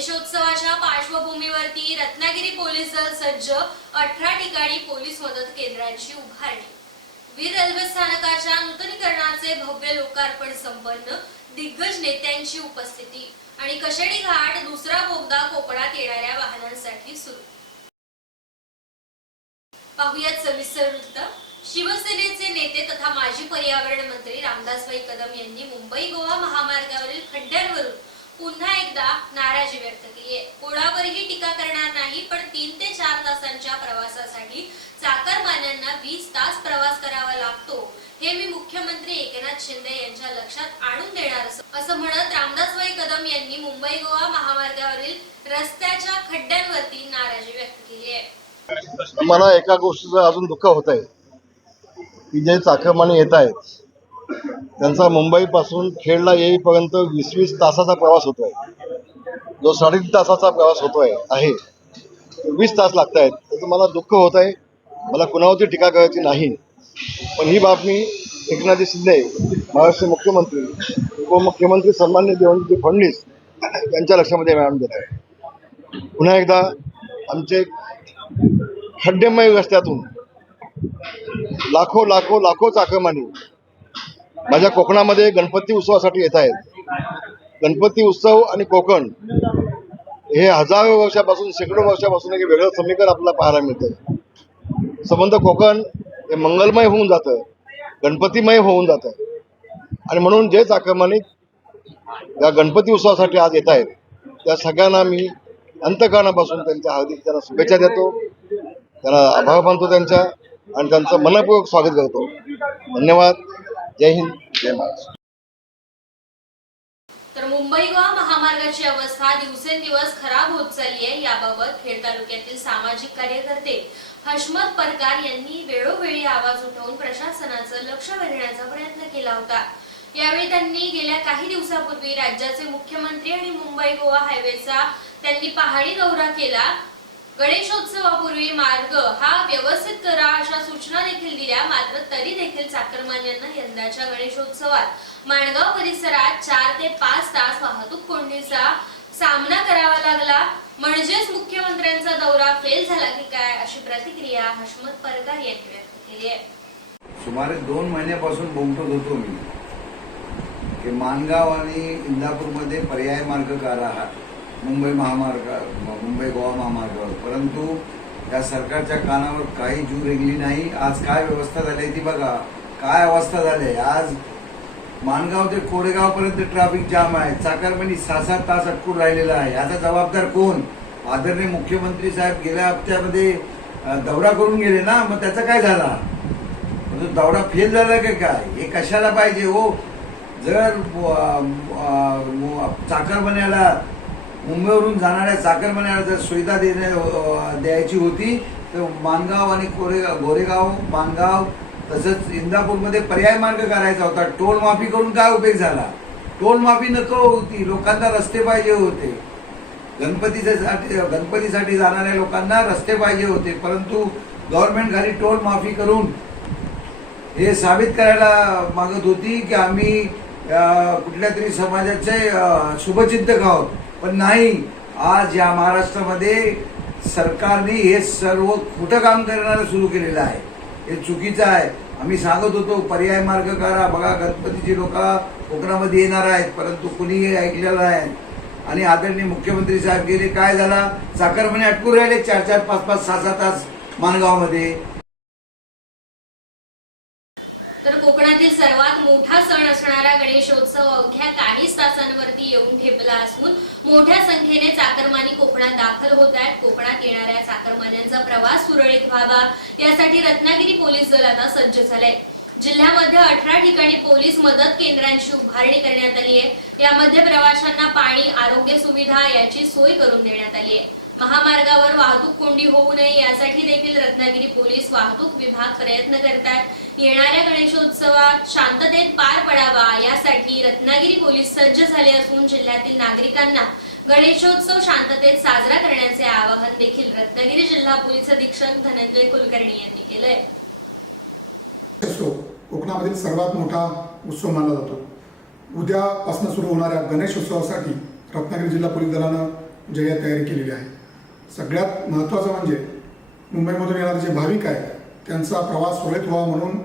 गणेशोत्सवाच्या पार्श्वभूमीवरती रत्नागिरी पोलीस दल सज्ज अठरा ठिकाणी पोलीस मदत केंद्रांची उभारणी. वीर रेल्वे स्थानकाच्या नूतनीकरणाचे भव्य लोकार्पण संपन्न दिग्गज नेत्यांची उपस्थिती आणि कशेडी घाट दुसरा बोगदा कोकणात येणाऱ्या वाहनांसाठी सुरू. पाहुयात सविस्तर वृत्त. शिवसेनेचे नेते तथा माजी पर्यावरण मंत्री रामदासभाई कदम यांनी मुंबई गोवा महामार्गावरील खड्ड्यांवरून पुन्हा एकदा नाराजी व्यक्त केली आहे कोणावरही टीका करणार नाही पण तीन ते चार तासांच्या प्रवासासाठी चाकरमान्यांना वीस तास प्रवास करावा लागतो. हे मी मुख्यमंत्री एकनाथ शिंदे यांच्या लक्षात आणून देणार असं- म्हणत रामदासबाई कदम यांनी मुंबई गोवा महामार्गावरील रस्त्याच्या खड्ड्यांवरती नाराजी व्यक्त केली आहे मला एका गोष्टीचं अजून दुःख होत आहे की जे चाकरमाने येत आहेत त्यांचा मुंबईपासून खेडला येईपर्यंत वीस वीस तासाचा प्रवास होतोय. जो साडेतीन तासाचा प्रवास होतोय आहे. वीस तास लागत आहेत त्याचं मला दुःख होत आहे मला कुणावरती टीका करायची नाही. पण ही बातमी एकनाथजी शिंदे महाराष्ट्र मुख्यमंत्री उपमुख्यमंत्री सन्मान्य देवेंद्रजी फडणवीस यांच्या लक्षामध्ये मॅडम देत आहे. पुन्हा एकदा आमचे खड्डेमय रस्त्यातून लाखो लाखो लाखो चाकरमानी माझ्या कोकणामध्ये गणपती उत्सवासाठी येत आहेत. गणपती उत्सव आणि कोकण हे हजारो वर्षापासून शेकडो वर्षापासून एक वेगळं समीकरण आपल्याला पाहायला मिळतं संबंध कोकण हे मंगलमय होऊन जातं गणपतीमय होऊन जातं. आणि म्हणून जे चाकरमानी या गणपती उत्सवासाठी आज येत आहेत त्या सगळ्यांना मी अंतकरणापासून त्यांच्या हार्दिक त्यांना शुभेच्छा देतो त्यांना आभार मानतो त्यांच्या आणि त्यांचं मनपूर्वक स्वागत करतो. धन्यवाद. जय हिंद जय महाराष्ट्र. तर मुंबई गोवा महामार्गाची अवस्था दिवसेंदिवस खराब होत चालली आहे. याबाबत खेड तालुक्यातील सामाजिक कार्यकर्ते हशमत परकार यांनी वेळोवेळी आवाज उठवून प्रशासनाचं लक्ष वेधण्याचा प्रयत्न केला होता. यावेळी त्यांनी गेल्या काही दिवसापूर्वी राज्याचे मुख्यमंत्री आणि मुंबई गोवा हायवेचा त्यांनी पाहणी दौरा केला. गणेशोत्सवापूर्वी मार्ग हा व्यवस्थित अशा सूचना देखील दिल्या मात्र तरी देखील चाकरमान्यांना यंदाच्या गणेशोत्सवात माणगाव परिसरात चार ते पाच तास वाहतूक कोंडीचा सामना करावा लागला. म्हणजेच मुख्यमंत्र्यांचा दौरा फेल झाला की काय अशी प्रतिक्रिया हशमत परकार यांनी व्यक्त केली आहे. सुमारे दोन महिन्यापासून बोमटत होतो मी. की मानगाव आणि इंदापूरमध्ये पर्याय मार्ग करा हा. मुंबई महामार्ग मुंबई गोवा महामार्गावर परंतु या सरकारच्या कानावर काही जू रेंगली नाही. आज काय व्यवस्था झाली आहे ती बघा. काय अवस्था झाली आहे? आज मानगाव ते कोरेगाव पर्यंत ट्रॅफिक जाम आहे. चाकरमणी सहा सात तास अटकून राहिलेला आहे. याचा जबाबदार कोण? आदरणीय मुख्यमंत्री साहेब गेल्या हप्त्यामध्ये दौरा करून गेले ना? मग त्याचा काय झाला? तो दौरा फेल झाला का काय? हे कशाला पाहिजे हो? जर चाकरमण्याला मुंबईवरून जाणाऱ्या चाकरमान्याला जर सुविधा देण्या द्यायची होती तर मानगाव आणि कोरेगाव गोरेगाव मानगाव तसंच इंदापूरमध्ये पर्याय मार्ग करायचा होता. टोल माफी करून काय उपयोग झाला? टोल माफी नको होती. लोकांना रस्ते पाहिजे होते. गणपतीसाठी गणपतीसाठी जाणाऱ्या लोकांना रस्ते पाहिजे होते. परंतु गव्हर्नमेंट खाली टोल माफी करून हे साबित करायला मागत होती की आम्ही कुठल्या तरी समाजाचे शुभचिंतक आहोत. पण नाही आज या महाराष्ट्रामध्ये सरकारने हे सर्व खोटं काम करणारं सुरू केलेलं आहे. हे चुकीचं आहे. आम्ही सांगत होतो पर्याय मार्ग करा बघा गणपतीची लोक कोकणामध्ये येणार आहेत परंतु कुणीही ऐकलेलं आहे आणि आदरणीय मुख्यमंत्री साहेब गेले काय झाला? साखरपणे अटकून राहिले चार चार पाच पाच सहा सहा तास माणगावमध्ये तर कोकणातील सर्वात मोठा सण असणारा गणेशोत्सव अवघ्या काहीच तासांवरती येऊन ठेपला असून मोठ्या संख्येने चाकरमानी कोकणात दाखल होत आहेत. कोकणात येणाऱ्या चाकरमान्यांचा प्रवास सुरळीत व्हावा. यासाठी रत्नागिरी पोलीस दल आता सज्ज झालंय. जिल्ह्यामध्ये अठरा ठिकाणी पोलीस मदत केंद्रांची उभारणी करण्यात आली आहे. यामध्ये प्रवाशांना पाणी आरोग्य सुविधा याची सोय करून देण्यात आली आहे. महामार्गावर वाहतूक कोंडी होऊ नये यासाठी देखील रत्नागिरी पोलीस वाहतूक विभाग प्रयत्न करतात येणाऱ्या गणेशोत्सवात शांततेत पार पडावा यासाठी रत्नागिरी पोलीस सज्ज झाले असून जिल्ह्यातील नागरिकांना गणेशोत्सव शांततेत साजरा करण्याचे आवाहन देखील रत्नागिरी जिल्हा पोलीस अधीक्षक धनंजय कुलकर्णी यांनी केलंय. कोकणामधील सर्वात मोठा उत्सव मानला जातो. उद्यापासून सुरू होणाऱ्या गणेश उत्सवासाठी रत्नागिरी जिल्हा पोलीस दलानं जय्यत तयारी केलेली आहे. सगळ्यात महत्त्वाचं म्हणजे मुंबईमधून येणारे जे भाविक आहेत त्यांचा प्रवास सुरळीत व्हावा म्हणून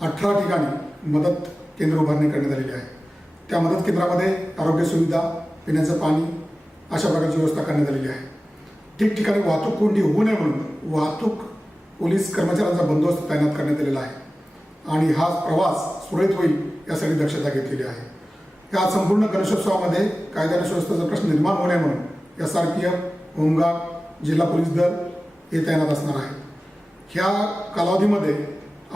अठरा ठिकाणी मदत केंद्र उभारणी करण्यात आलेली आहे. त्या मदत केंद्रामध्ये आरोग्य सुविधा पिण्याचं पाणी अशा प्रकारची व्यवस्था करण्यात आलेली आहे. ठिकठिकाणी वाहतूक कोंडी होऊ नये म्हणून वाहतूक पोलीस कर्मचाऱ्यांचा बंदोबस्त तैनात करण्यात आलेला आहे आणि हा प्रवास सुरळीत होईल यासाठी दक्षता घेतलेली आहे. या संपूर्ण गणेशोत्सवामध्ये कायदा आणि सुव्यवस्थेचा प्रश्न निर्माण होऊ नये म्हणून S R P F home guard जिल्हा पोलीस दल हे तैनात असणार आहे. ह्या कालावधीमध्ये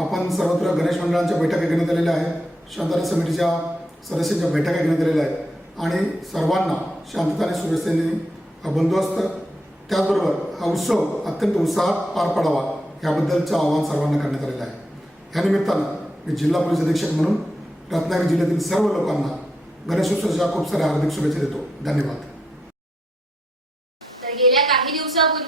आपण सर्वत्र गणेश मंडळांच्या बैठका घेण्यात आलेल्या आहेत शांतता समितीच्या सदस्यांच्या बैठका घेण्यात आलेल्या आहेत आणि सर्वांना शांतता आणि सुव्यवस्थेने बंदोबस्त. त्याचबरोबर हा उत्सव अत्यंत उत्साहात पार पडावा याबद्दलचं आवाहन सर्वांना करण्यात आलेलं आहे. ह्या निमित्तानं मी जिल्हा पोलीस अधीक्षक म्हणून रत्नागिरी जिल्ह्यातील सर्व लोकांना गणेशोत्सवाच्या खूप साऱ्या हार्दिक शुभेच्छा देतो. धन्यवाद तर गेल्या काही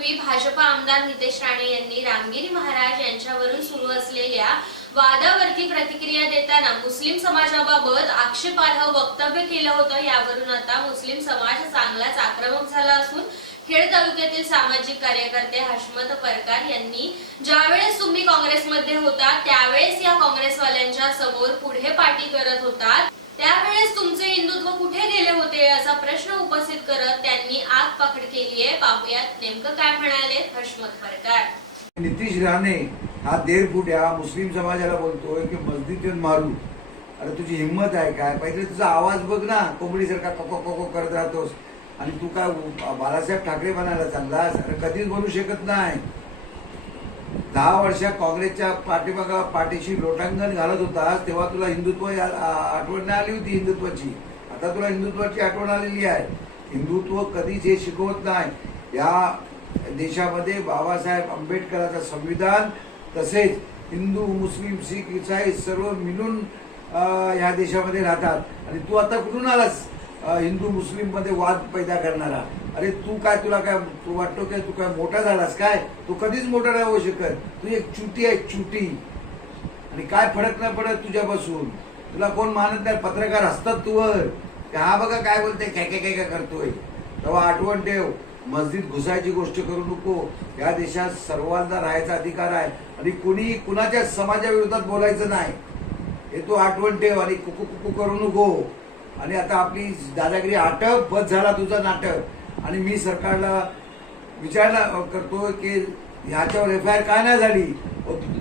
यापूर्वी भाजपा आमदार नितेश राणे यांनी रामगिरी महाराज यांच्यावरून सुरू असलेल्या वादावरती प्रतिक्रिया देताना मुस्लिम समाजाबाबत आक्षेपार्ह वक्तव्य केलं होतं. यावरून आता मुस्लिम समाज चांगलाच आक्रमक झाला असून खेड तालुक्यातील सामाजिक कार्यकर्ते हशमत परकार यांनी ज्यावेळेस तुम्ही काँग्रेसमध्ये होता त्यावेळेस या काँग्रेसवाल्यांच्या समोर पुढे पाठी करत होतात. त्यावेळेस तुमचे हिंदुत्व कुठे गेले होते असा प्रश्न उपस्थित करत त्यांनी आग पकड केली आहे पाहुयात नेमकं काय म्हणाले हशमत परकार नितीश राणे हा देर हा मुस्लिम समाजाला बोलतोय की मस्जिद येऊन मारू. अरे तुझी हिंमत आहे काय? पहिले तुझा आवाज बघ ना. कोंबडीसारखा कोको कोको करत राहतोस. आणि तू काय बाळासाहेब ठाकरे म्हणायला चाललास? अरे कधीच बनू शकत नाही. दहा वर्षात काँग्रेसच्या पाठीमागा पाठीशी लोटांगण घालत होतास तेव्हा तुला हिंदुत्व आठवण नाही आली होती हिंदुत्वाची? आता तुला हिंदुत्वाची आठवण आलेली आहे. हिंदुत्व कधीच हे शिकवत नाही. या देशामध्ये बाबासाहेब आंबेडकरांचं संविधान तसेच हिंदू मुस्लिम शीख इसाई सर्व मिळून ह्या देशामध्ये राहतात. आणि तू आता कुठून आलास? हिंदू मुस्लिममध्ये वाद पैदा करणारा. अरे तू काय तुला काय तू वाटतो काय तू काय मोठा झालास काय? तू कधीच मोठा नाही होऊ शकत. तू एक चुटी आहे चुटी. आणि काय फरक नाही पडत तुझ्यापासून. तुला कोण मानत नाही पत्रकार असतात तुवर. हा बघा काय बोलते काय काय काय काय करतोय. तेव्हा आठवण ठेव मस्जिद घुसायची गोष्ट करू नको. या देशात सर्वांना राहायचा अधिकार आहे. आणि कुणी कुणाच्या समाजाविरोधात बोलायचं नाही. हे तू आठवण ठेव आणि कुकू कुकू करू नको. आणि आता आपली दादागिरी आटप बस झाला तुझं नाटक. आणि मी सरकारला विचारणा करतो की ह्याच्यावर एफ आय आर काय नाही झाली?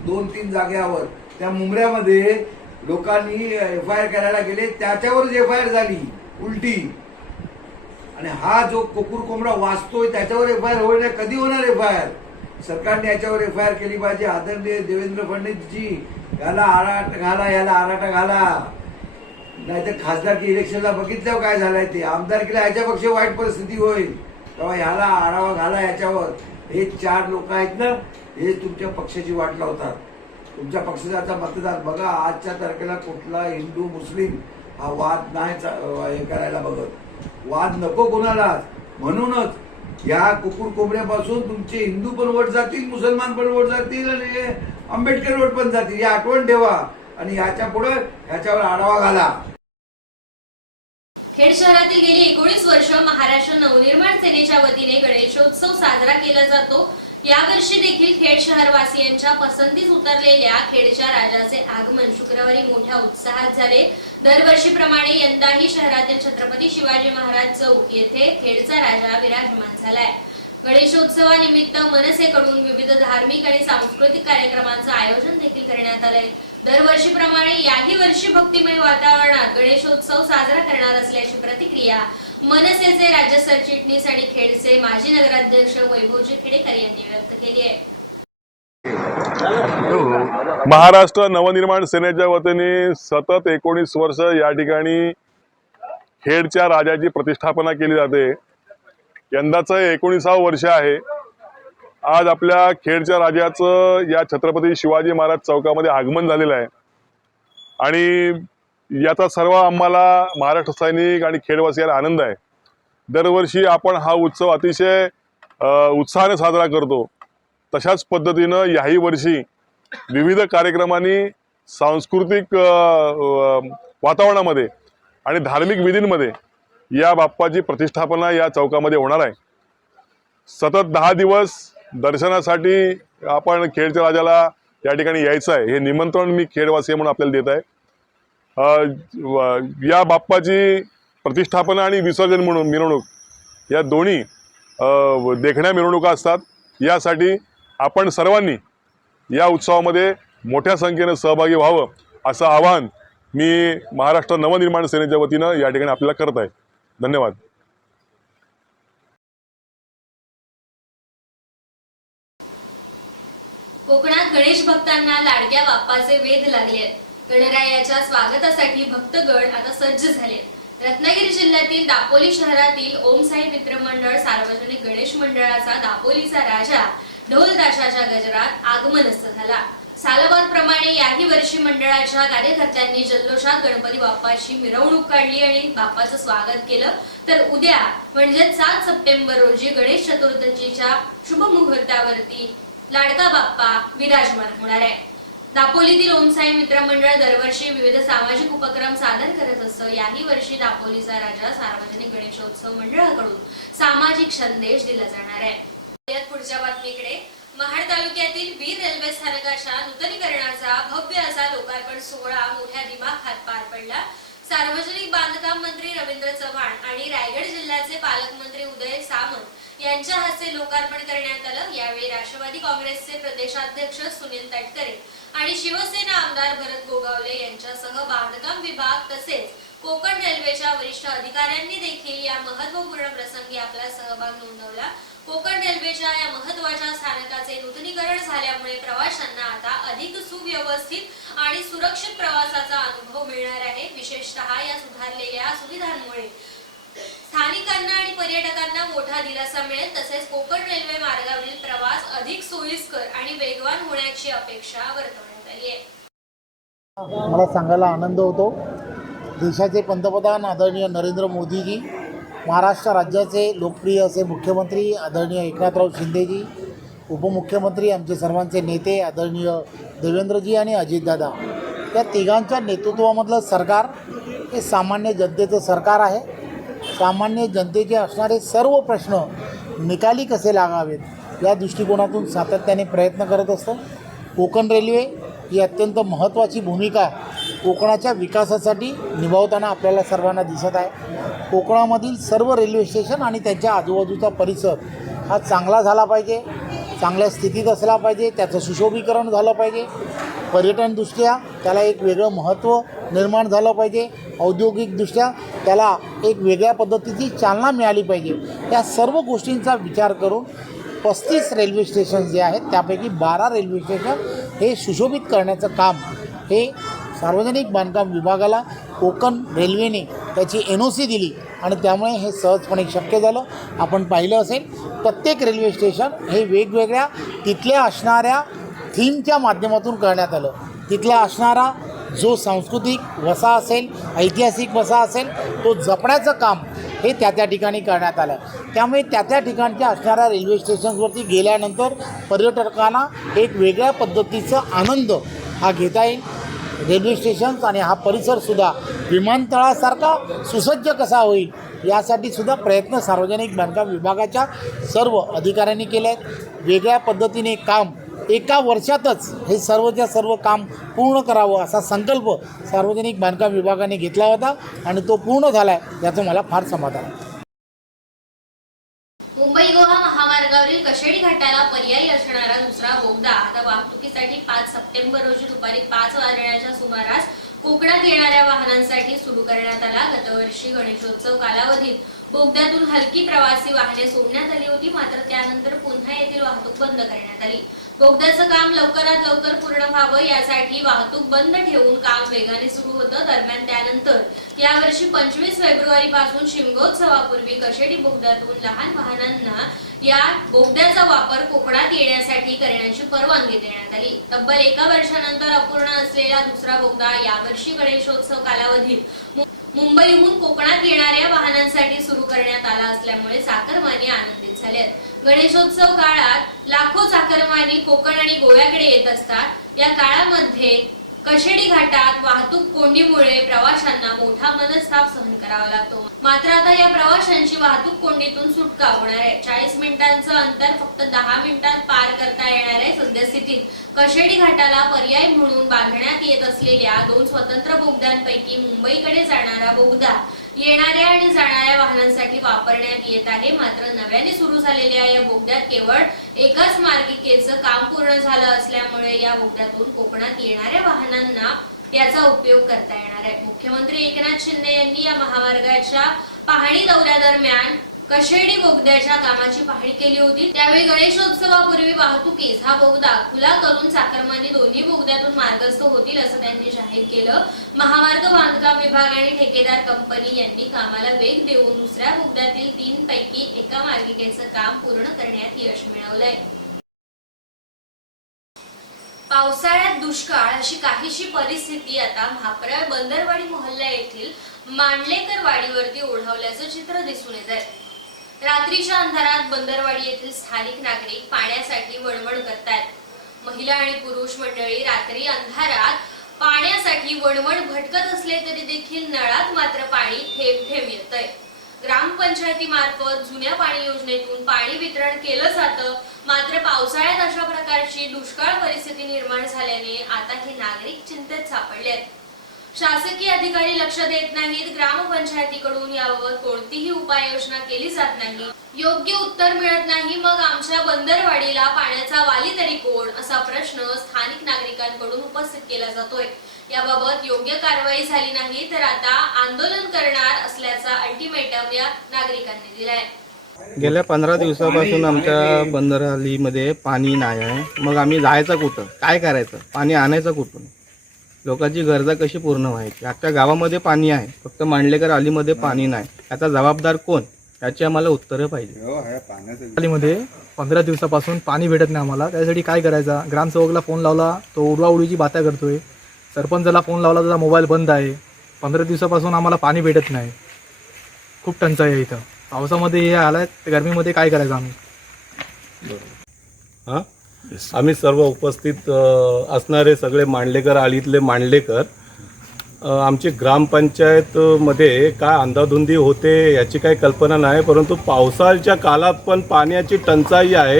दोन तीन जाग्यावर. त्या मुंबऱ्यामध्ये लोकांनी एफ आय आर करायला गेले त्याच्यावरच एफ आय आर झाली उलटी. आणि हा जो कोकूर कोंबडा वाचतोय त्याच्यावर एफ आय आर होईल कधी होणार एफ आय आर सरकारने याच्यावर एफ आय आर केली पाहिजे. आदरणीय देवेंद्र फडणवीसजी याला आराट घाला याला आराटा घाला. नाहीतर खासदारकी इलेक्शनला बघितल्यावर काय झालंय ते? आमदारकीला याच्यापेक्षा वाईट परिस्थिती होईल. तेव्हा ह्याला आढावा घाला याच्यावर. हे चार लोक आहेत ना हे तुमच्या पक्षाची वाट लावतात. तुमच्या पक्षाचा आता मतदार बघा आजच्या तारखेला कुठला हिंदू मुस्लिम हा वाद नाही हे करायला बघत. वाद नको कोणालाच. म्हणूनच या कुकुर कोंबड्यापासून तुमचे हिंदू पण वट जातील मुसलमान पण वट जातील आणि आंबेडकर वट पण जातील. ही आठवण ठेवा. आणि याच्यापुढे ह्याच्यावर आढावा घाला. खेड शहरातील गेली एकोणीस वर्ष महाराष्ट्र नवनिर्माण सेनेच्या वतीने गणेशोत्सव साजरा केला जातो. यावर्षी देखील खेड शहरवासियांच्या पसंतीस उतरलेल्या खेडच्या राजाचे आगमन शुक्रवारी मोठ्या उत्साहात झाले. दरवर्षीप्रमाणे यंदाही शहरातील छत्रपती शिवाजी महाराज चौक येथे खेडचा राजा विराजमान झालाय. गणेशोत्सवानिमित्त मनसेकडून विविध धार्मिक आणि सांस्कृतिक कार्यक्रमांचं आयोजन देखील करण्यात आलंय. दरवर्षीप्रमाणे याही वर्षी भक्तिमय वातावरणात गणेशोत्सव साजरा करणार असल्याची प्रतिक्रिया मनसेचे राज्य सरचिटणीस आणि खेडचे माजी नगराध्यक्ष वैभवजी खेडेकर यांनी व्यक्त केली आहे. महाराष्ट्र नवनिर्माण सेनेच्या वतीने सतत एकोणीस वर्ष या ठिकाणी खेडच्या राजाची प्रतिष्ठापना केली जाते. यंदाचं एकोणीसावं वर्ष आहे. आज आपल्या खेडच्या राजाचं या छत्रपती शिवाजी महाराज चौकामध्ये आगमन झालेलं आहे. आणि याचा सर्व आम्हाला महाराष्ट्र सैनिक आणि खेडवासियांना आनंद आहे. दरवर्षी आपण हा उत्सव अतिशय उत्साहाने साजरा करतो. तशाच पद्धतीनं याही वर्षी विविध कार्यक्रमांनी सांस्कृतिक वातावरणामध्ये आणि धार्मिक विधींमध्ये या बाप्पाची प्रतिष्ठापना या चौकामध्ये होणार आहे. सतत दहा दिवस दर्शनासाठी आपण खेडच्या राजाला या ठिकाणी यायचं आहे. हे निमंत्रण मी खेडवासी म्हणून आपल्याला देत आहे. या बाप्पाची प्रतिष्ठापना आणि विसर्जन म्हणून मिरवणूक या दोन्ही देखण्या मिरवणुका असतात. यासाठी आपण सर्वांनी या उत्सवामध्ये मोठ्या संख्येनं सहभागी व्हावं असं आवाहन मी महाराष्ट्र नवनिर्माण सेनेच्या वतीनं या ठिकाणी आपल्याला करत आहे. धन्यवाद. कोकणात गणेश भक्तांना लाडक्या बाप्पाचे वेध लागले. गणरायाच्या स्वागतासाठी भक्तगण आता सज्ज झाले. रत्नागिरी जिल्ह्यातील दापोली शहरातील ओम साई मित्र मंडळ सार्वजनिक गणेश मंडळाचा दापोलीचा राजा ढोल दाशाच्या गजरात आगमनस्थ झाला. सालाबादप्रमाणे याही वर्षी मंडळाच्या कार्यकर्त्यांनी जल्लोषात गणपती बाप्पाची मिरवणूक काढली आणि बाप्पाचं स्वागत केलं. तर उद्या म्हणजे सात सप्टेंबर रोजी गणेश चतुर्थीच्या शुभ मुहूर्तावरती लाडका बाप्पा विराजमान होणार आहे. दापोलीतील ओमसाई मित्र मंडळ दरवर्षी विविध सामाजिक उपक्रम सादर करत असतं. याही वर्षी दापोलीचा राजा सार्वजनिक गणेशोत्सव मंडळाकडून सामाजिक संदेश दिला जाणार आहे. पुढच्या बातमीकडे महाड तालुक्यातील वीर रेल्वे स्थानकाच्या नूतनीकरणाचा भव्य असा लोकार्पण सोहळा मोठ्या दिमाखात पार पडला. सार्वजनिक बांधकाम मंत्री रवींद्र चव्हाण आणि रायगड जिल्ह्याचे पालकमंत्री उदय सामंत यांच्या हस्ते लोकार्पण करण्यात आलं. यावेळी राष्ट्रवादी काँग्रेसचे प्रदेशाध्यक्ष सुनील तटकरे आणि शिवसेना आमदार भरत गोगावले यांच्यासह बांधकाम विभाग तसेच कोकण रेल्वेच्या वरिष्ठ अधिकाऱ्यांनी देखील या महत्त्वपूर्ण प्रसंगी आपला सहभाग नोंदवला. कोकण रेल्वेच्या या महत्त्वाच्या स्थानकाचे नूतनीकरण झाल्यामुळे प्रवाशांना आता अधिक सुव्यवस्थित आणि सुरक्षित प्रवासाचा अनुभव मिळणार आहे. विशेषतः या सुधारलेल्या सुविधांमुळे स्थानिकांना आणि पर्यटकांना मोठा दिलासा मिळेल. तसेच कोकण रेल्वे मार्गावरील प्रवास अधिक सोयीस्कर आणि वेगवान होण्याची अपेक्षा वर्तवण्यात आली आहे. मला सांगायला आनंद होतो. देशाचे पंतप्रधान आदरणीय नरेंद्र मोदीजी महाराष्ट्र राज्याचे लोकप्रिय असे मुख्यमंत्री आदरणीय एकनाथराव शिंदेजी उपमुख्यमंत्री आमचे सर्वांचे नेते आदरणीय देवेंद्रजी आणि अजितदादा. या तिघांच्या नेतृत्वामधलं सरकार हे सामान्य जनतेचं सरकार आहे. सामान्य जनतेचे असणारे सर्व प्रश्न निकाली कसे लागावेत या दृष्टिकोनातून सातत्याने प्रयत्न करत असतं. कोकण रेल्वे ही अत्यंत महत्त्वाची भूमिका कोकणाच्या विकासासाठी निभावताना आपल्याला सर्वांना दिसत आहे. कोकणामधील सर्व रेल्वे स्टेशन आणि त्यांच्या आजूबाजूचा परिसर हा चांगला झाला पाहिजे. चांगल्या स्थितीत असला पाहिजे. त्याचं सुशोभीकरण झालं पाहिजे. पर्यटनदृष्ट्या त्याला एक वेगळं महत्त्व निर्माण झालं पाहिजे. औद्योगिकदृष्ट्या त्याला एक वेगळ्या पद्धतीची चालना मिळाली पाहिजे. या सर्व गोष्टींचा विचार करून पस्तीस रेल्वे स्टेशन जे आहेत त्यापैकी बारा रेल्वे स्टेशन हे सुशोभित करण्याचं काम हे सार्वजनिक बांधकाम विभागाला कोकण रेल्वेने त्याची एन ओ सी दिली आणि त्यामुळे हे सहजपणे शक्य झालं. आपण पाहिलं असेल प्रत्येक रेल्वे स्टेशन हे वेगवेगळ्या तिथल्या असणाऱ्या थीमच्या माध्यमातून करण्यात आलं. तिथला असणारा जो सांस्कृतिक वसा असेल ऐतिहासिक वसा असेल तो जपण्याचं काम हे त्या त्या ठिकाणी करण्यात आलं. त्यामुळे त्या त्या ठिकाणच्या असणाऱ्या रेल्वे स्टेशन्सवरती गेल्यानंतर पर्यटकांना एक वेगळ्या पद्धतीचा आनंद हा घेता येईल. रेल्वे स्टेशन्स आणि हा परिसरसुद्धा विमानतळासारखा सुसज्ज कसा होईल यासाठी सुद्धा प्रयत्न सार्वजनिक बांधकाम विभागाच्या सर्व अधिकाऱ्यांनी केले आहेत. वेगळ्या पद्धतीने काम एका वर्षातच हे सर्वच्या सर्व काम पूर्ण करावं असा संकल्प सार्वजनिक बांधकाम विभागाने घेतला होता आणि तो पूर्ण झाला आहे याचं मला फार समाधान आहे. मुंबई गोवा महामार्गावरील कशेडी घाटाला पर्यायी असणारा दुसरा बोगदा. आता वाहतुकीसाठी पाच सप्टेंबर रोजी दुपारी पाच वाजण्याच्या सुमारास कोकणात येणाऱ्या वाहनांसाठी सुरू करण्यात आला गतवर्षी गणेशोत्सव कालावधीत. बोगद्यातून हलकी प्रवासी वाहने सोडण्यात आली होती मात्र त्यानंतर पुन्हा येथील वाहतूक बंद करण्यात आली. बोगद्याचं काम लवकरात लवकर पूर्ण व्हावं यासाठी वाहतूक बंद ठेवून काम वेगाने सुरू होतं. दरम्यान त्यानंतर यावर्षी पंचवीस फेब्रुवारी पासून शिमगोत्सवापूर्वी कशेडी बोगद्यातून लहान वाहनांना या बोगद्याचा वापर कोकणात येण्यासाठी करण्याची परवानगी देण्यात आली. तब्बल एका वर्षानंतर अपूर्ण असलेला दुसरा बोगदा यावर्षी गणेशोत्सव कालावधीत मुंबईहून कोकणात येणाऱ्या वाहनांसाठी सुरू करण्यात आला असल्यामुळे चाकरमानी आनंदित झाले गणेशोत्सव काळात लाखो चाकरमानी कोकण आणि गोव्याकडे येत असतात. या काळामध्ये कशेडी घाटात वाहतूक कोंडीमुळे प्रवाशांना मोठा मनस्ताप सहन करावा लागतो. मात्र आता या प्रवाशांची वाहतूक कोंडीतून सुटका होणार आहे. चाळीस मिनिटांचं अंतर फक्त दहा मिनिटात पार करता येणार आहे सद्यस्थितीत. कशेडी घाटाला पर्याय म्हणून बांधण्यात येत असलेल्या दोन स्वतंत्र बोगद्यांपैकी मुंबईकडे जाणारा बोगदा येणाऱ्या आणि जाणाऱ्या वाहनांसाठी वापरण्यात येत आहे. मात्र नव्याने सुरू झालेल्या या बोगद्यात केवळ एकाच मार्गिकेचं काम पूर्ण झालं असल्यामुळे या बोगद्यातून कोकणात येणाऱ्या वाहनांना याचा उपयोग करता येणार आहे. मुख्यमंत्री एकनाथ शिंदे यांनी या महामार्गाच्या पाहणी दौऱ्यादरम्यान कशेडी बोगद्याच्या कामाची पाहणी केली होती. त्यावेळी गणेशोत्सवापूर्वी वाहतुकीस हा बोगदा खुला करून चाकरमानी दोन्ही बोगद्यातून मार्गस्थ होतील असं त्यांनी जाहीर केलं. महामार्ग बांधकाम विभाग आणि ठेकेदार कंपनी यांनी कामाला वेग देऊन दुसऱ्या बोगद्यातील तीन पैकी एका मार्गिकेचं काम पूर्ण करण्यात यश मिळवलंय. पावसाळ्यात दुष्काळ अशी काहीशी परिस्थिती आता म्हापरा बंदरवाडी मोहल्ला येथील मांडलेकर वाडीवरती ओढवल्याचं चित्र दिसून येत आहे रात्रीच्या अंधारात बंदरवाडी येथील स्थानिक नागरिक पाण्यासाठी वणवण करतायत. महिला आणि पुरुष मंडळी रात्री अंधारात पाण्यासाठी वणवण भटकत असले तरी देखील नळात मात्र पाणी थेंब थेंब येतंय. ग्रामपंचायतीमार्फत जुन्या पाणी योजनेतून पाणी वितरण केलं जातं. मात्र पावसाळ्यात अशा प्रकारची दुष्काळ परिस्थिती निर्माण झाल्याने आता हे नागरिक चिंतेत सापडले आहेत शासकीय अधिकारी लक्ष देत नाहीत ग्रामपंचायतीकडून याबाबत कोणतीही उपाययोजना केली जात नाही. योग्य उत्तर मिळत नाही मग आमच्या बंदरवाडीला पाण्याचा वाली तरी कोण? असा प्रश्न स्थानिक नागरिकांकडून उपस्थित केला जातोय. याबाबत योग्य कारवाई झाली नाही तर आता आंदोलन करणार असल्याचा अल्टिमेटम या नागरिकांनी दिलाय. गेल्या पंधरा दिवसापासून आमच्या बंदरालीमध्ये पाणी नाही आहे. मग आम्ही जायचं कुठं? काय करायचं? पाणी आणायचं कुठून? लोकांची गरजा कशी पूर्ण व्हायची? अख्ख्या गावामध्ये पाणी आहे. फक्त मांडलेकर आलीमध्ये पाणी नाही. याचा जबाबदार कोण? याची आम्हाला उत्तरं पाहिजे. मध्ये पंधरा दिवसापासून पाणी भेटत नाही आम्हाला. त्यासाठी काय करायचा? ग्रामसेवकला फोन लावला तो उडवाउडीची बाता करतोय. सरपंचाला फोन लावला त्याचा मोबाईल बंद आहे. पंधरा दिवसापासून आम्हाला पाणी भेटत नाही. खूप टंचाई आहे इथं. पावसामध्ये हे आलाय तर गरमीमध्ये काय करायचं आम्ही? हां? आम्ही सर्व उपस्थित असणारे सगळे मांडलेकर आळीतले मांडलेकर आमची ग्रामपंचायतमध्ये काय अंधाधुंदी होते याची काही कल्पना नाही परंतु पावसाळ्याच्या काळात पण पाण्याची टंचाई आहे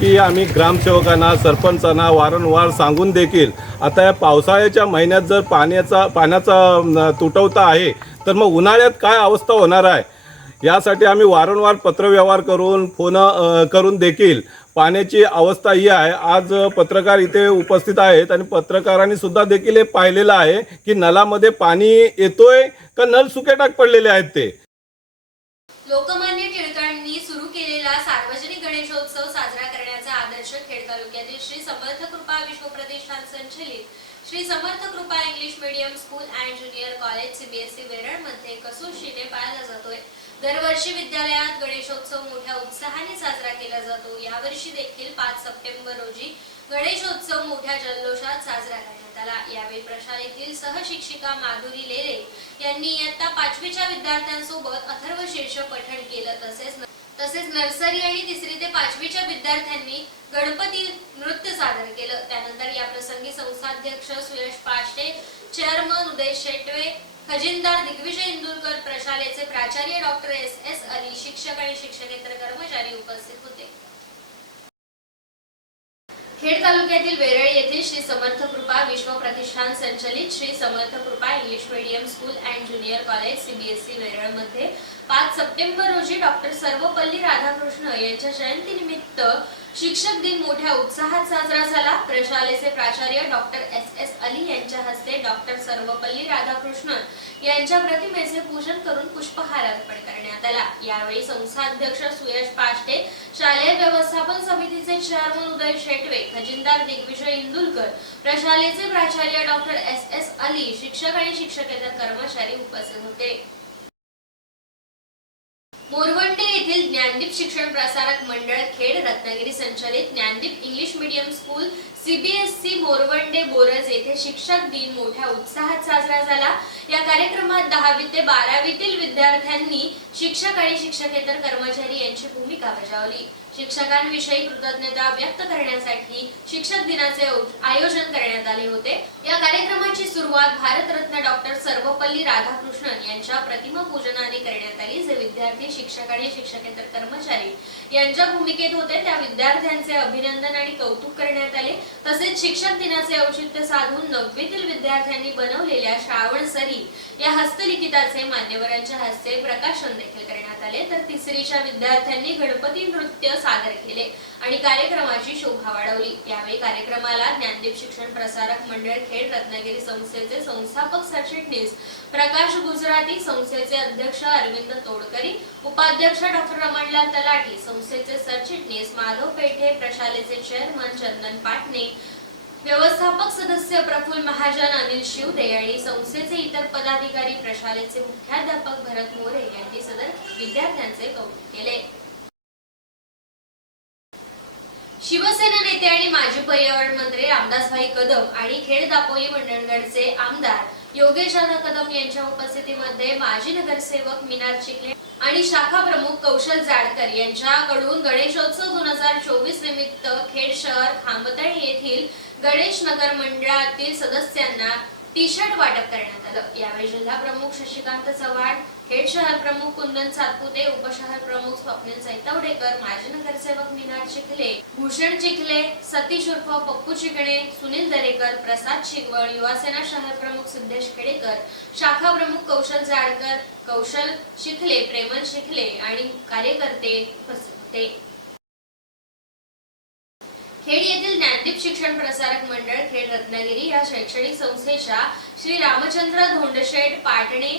की आम्ही ग्रामसेवकांना सरपंचांना वारंवार सांगून देखील आता या पावसाळ्याच्या महिन्यात जर पाण्याचा पाण्याचा तुटवता आहे तर मग उन्हाळ्यात काय अवस्था होणार आहे? यासाठी आम्ही वारंवार पत्रव्यवहार करून फोन करून देखील पाण्याची अवस्था ही आहे. आज पत्रकार इथे उपस्थित आहेत आणि पत्रकारांनी सुद्धा देखील हे पाहिलेलं आहे की नलामध्ये पाणी येतोय का नल सुकेटाक पडलेले आहेत ते? लोकमान्य टिळकांनी सुरू केलेला सार्वजनिक गणेशोत्सव साजरा करण्याचा आदर्श खेड तालुक्यातील श्री समर्थ कृपा विश्व प्रतिष्ठान संचलित Shri Samarth Krupa English medium school and junior college CBSE वेरळमध्ये कसोशीने पाळला जातोय. दरवर्षी विद्यालयात गणेशोत्सव मोठ्या उत्साहाने साजरा केला जातो. यावर्षी देखील पाच सप्टेंबर रोजी गणेशोत्सव मोठ्या जल्लोषात साजरा करण्यात आला. यावेळी प्रशालेतील सहशिक्षिका माधुरी लेले यांनी इयत्ता पाचवीच्या विद्यार्थ्यांसोबत अथर्व शीर्ष पठण केलं. तसेच तसेच नर्सरी आणि तिसरी ते पाचवीच्या विद्यार्थ्यांनी गणपती नृत्य सादर केलं. त्यानंतर या प्रसंगी संस्थाध्यक्ष सुयश पाशे चेअरमन उदय शेटवे खजिनदार दिग्विजय इंदुरकर प्रशालेचे प्राचार्य डॉक्टर एस एस अली शिक्षक आणि शिक्षकेतर कर्मचारी उपस्थित होते. खेड तालुक्यातील वेरळ येथील श्री समर्थ कृपा विश्व प्रतिष्ठान संचलित Shri Samarth Krupa English medium school and junior college CBSE वेरळमध्ये पाच सप्टेंबर रोजी डॉक्टर सर्वपल्ली राधाकृष्ण यांच्या जयंतीनिमित्त शिक्षक दिन मोठ्या उत्साहात साजरा झाला. प्रशालेचे प्राचार्य डॉक्टर एस एस अली यांच्या हस्ते डॉक्टर सर्वपल्ली राधाकृष्णन यांच्या प्रतिमेचे पूजन करून पुष्पहार अर्पण करण्यात आला. यावेळी संस्थाध्यक्ष सुयश पाष्टे शालेय व्यवस्थापन समितीचे चेअरमन उदय शेटवे खजिनदार दिग्विजय इंदुलकर प्रशालेचे प्राचार्य डॉक्टर एस एस अली शिक्षक आणि शिक्षकेतर कर्मचारी उपस्थित होते मोरवंडे येथील ज्ञानदीप शिक्षण प्रसारक मंडळ खेड रत्नागिरी संचालित Dnyandeep English medium school CBSE Morvande Boraj येथे शिक्षक दिन मोठ्या उत्साहात साजरा झाला. या कार्यक्रमात दहावी ते बारावीतील विद्यार्थ्यांनी शिक्षक आणि शिक्षकेतर कर्मचारी यांची भूमिका बजावली. शिक्षकांविषयी कृतज्ञता व्यक्त करण्यासाठी शिक्षक दिनाचे आयोजन करण्यात आले होते. या कार्यक्रमाची सुरुवात भारतरत्न डॉक्टर सर्वपल्ली राधाकृष्णन यांच्या प्रतिमा पूजनाने करण्यात आली. जे विद्यार्थी शिक्षक आणि शिक्षकेतर कर्मचारी यांच्या भूमिकेत होते. त्या विद्यार्थ्यांचे अभिनंदन आणि कौतुक करण्यात आले. तसेच शिक्षक दिनाचे औचित्य साधून नववीतील विद्यार्थ्यांनी बनवलेल्या श्रावण सरी या हस्तलिखिताचे मान्यवरांच्या हस्ते प्रकाशन देखील करण्यात आले. तर तिसरीच्या विद्यार्थ्यांनी गणपती नृत्य सादर केले आणि कार्यक्रमाची शोभा वाढवली. यावेळी कार्यक्रमाला ज्ञानदीप शिक्षण प्रसारक मंडळ खेड रत्नागिरी संस्थेचे संस्थापक सरचिटणीस प्रकाश गुजराती संस्थेचे अध्यक्ष अरविंद तोडकरी उपाध्यक्ष डॉक्टर रमणलाल तलाठी संस्थेचे सरचिटणीस माधव पेठे प्रशालेचे चेअरमन चंदन पाटणे व्यवस्थापक सदस्य प्रफुल्ल महाजन अनिल शिवदे आणि संस्थेचे इतर पदाधिकारी प्रशालेचे मुख्याध्यापक भरत मोरे यांनी सदर विद्यार्थ्यांचे कौतुक केले. शिवसेना नेते आणि माजी पर्यावरण मंत्री रामदासभाई कदम आणि खेड दापोली मंडणगडचे आमदार योगेश कदम यांच्या उपस्थितीमध्ये माजी नगरसेवक मिनार चिखले आणि शाखा प्रमुख कौशल जाडकर यांच्याकडून गणेशोत्सव दोन हजार चोवीस निमित्त खेड शहर खांबतळे येथील गणेश नगर मंडळातील सदस्यांना टी शर्ट वाटप करण्यात आलं. यावेळी जिल्हा प्रमुख शशिकांत चव्हाण हेड शहर प्रमुख कुंदन सातपुते उपशहर प्रमुख स्वप्नील सैतवडेकर माजी नगरसेवक मीनार चिखले भूषण चिखले सतीश उर्फ पप्पू चिकणे सुनील दरेकर प्रसाद शिगवळ युवासेना शहर प्रमुख सिद्धेश खेडेकर शाखा प्रमुख कौशल जाडकर कौशल शिखले प्रेमल शिखले आणि कार्यकर्ते उपस्थित होते. खेड येथील ज्ञानदीप शिक्षण प्रसारक मंडळ खेड रत्नागिरी या शैक्षणिक संस्थेच्या श्री रामचंद्र धोंडशेठ पाटणे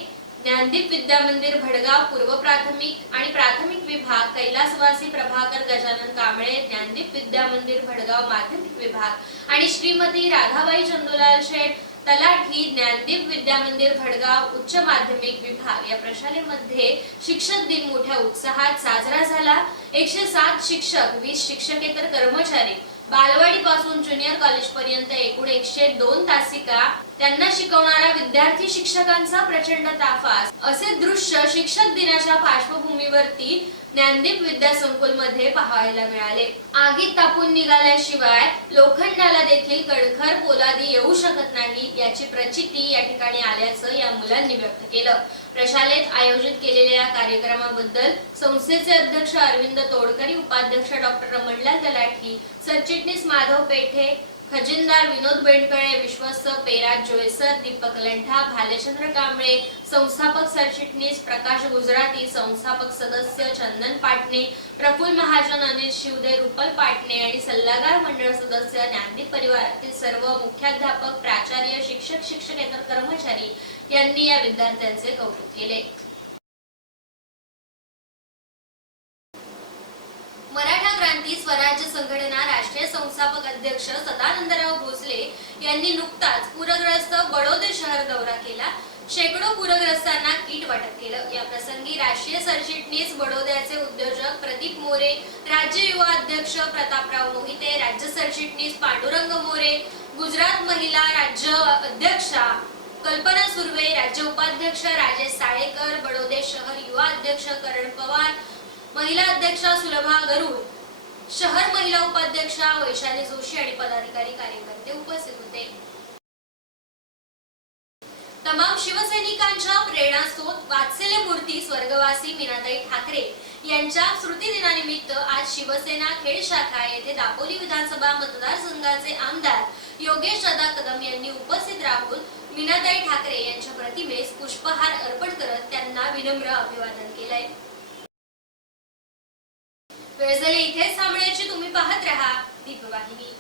ज्ञानदीप विद्या मंदिर भडगाव पूर्व प्राथमिक आणि प्राथमिक विभाग कैलासवासी प्रभाकर गजानन कांबळे ज्ञानदीप विद्या मंदिर भडगाव माध्यमिक विभाग आणि श्रीमती राधाबाई चंदुलाल शेठ तलाठी ज्ञानदीप विद्या मंदिर भडगाव उच्च माध्यमिक विभाग. या प्रशालेमध्ये शिक्षक दिन मोठ्या उत्साहात साजरा झाला. एकशे सात शिक्षक वीस शिक्षकेतर कर्मचारी बालवाडी पासून ज्युनियर कॉलेज पर्यंत एकूण एकशे दोन तासिका त्यांना शिकवणारा विद्यार्थी शिक्षकांचा प्रचंड ताफास. असे दृश्य शिक्षक दिनाच्या पार्श्वभूमीवरती ज्ञानदीप विद्या संकुलमध्ये पाहायला मिळाले. आगीत तापून निघाल्याशिवाय लोखंडाला देखील कणखर पोलादी येऊ शकत नाही याची प्रचिती या ठिकाणी आल्याचं या मुलांनी व्यक्त केलं. प्रशालेत आयोजित केलेल्या या कार्यक्रमाबद्दल संस्थेचे अध्यक्ष अरविंद तोडकरी उपाध्यक्ष डॉक्टर रमणलाल तलाठी सरचिटणीस माधव पेठे खजिनदार विनोद बेंडकळे विश्वस्त पेराज जोयसर दीपक लंठा भालेचंद्र कांबळे संस्थापक सरचिटणीस प्रकाश गुजराती संस्थापक सदस्य चंदन पाटणे प्रफुल महाजन अनिल शिवदे रुपल पाटणे आणि सल्लागार मंडळ सदस्य ज्ञानदीप परिवारातील सर्व मुख्याध्यापक प्राचार्य शिक्षक शिक्षकेतर कर्मचारी यांनी या विद्यार्थ्यांचे कौतुक केले. मराठा क्रांती स्वराज्य संघटना राष्ट्रीय संस्थापक अध्यक्ष सदानंदराव भोसले यांनी नुकताच पूरग्रस्त बडोदे शहर दौरा केला. शेकडो पूरग्रस्तांना किट वाटप केलं. या प्रसंगी राष्ट्रीय सरचिटणीस बडोद्याचे उद्योजक प्रदीप मोरे राज्य युवा अध्यक्ष प्रतापराव मोहिते राज्य सरचिटणीस पांडुरंग मोरे गुजरात महिला राज्य अध्यक्षा कल्पना सुर्वे राज्य उपाध्यक्ष राजेश साळेकर बडोदे शहर युवा अध्यक्ष करण पवार महिला अध्यक्षा सुलभा गरुड शहर महिला उपाध्यक्षा वैशाली जोशी आणि पदाधिकारी कार्यकर्ते उपस्थित होते. तमाम शिवसैनिकांच्या प्रेरणास्रोत वात्सल्य मूर्ती स्वर्गवासी मीनाताई ठाकरे यांच्या स्मृती दिनानिमित्त आज शिवसेना खेड शाखा येथे दापोली विधानसभा मतदारसंघाचे आमदार योगेश दादा कदम यांनी उपस्थित राहून मीनाताई ठाकरे यांच्या प्रतिमेस पुष्पहार अर्पण करत त्यांना विनम्र अभिवादन केलंय. वेळ झाली इथेच थांबण्याची तुम्ही पाहत राहा दीपवाहिनी.